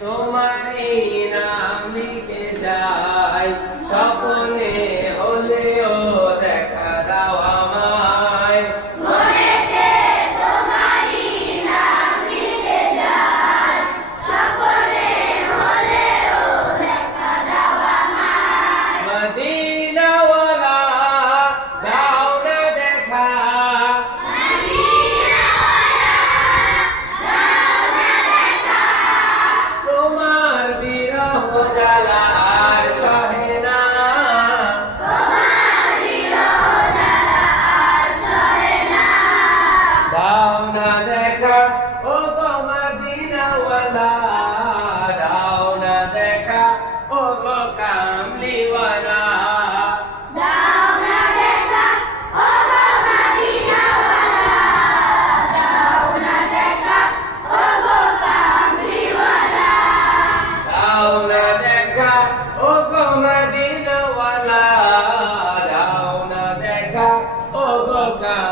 তোমার নাম দেখা দেখা ও গো মদিনাওয়ালা দাও না দেখা ও গো কামলিওয়ালা God.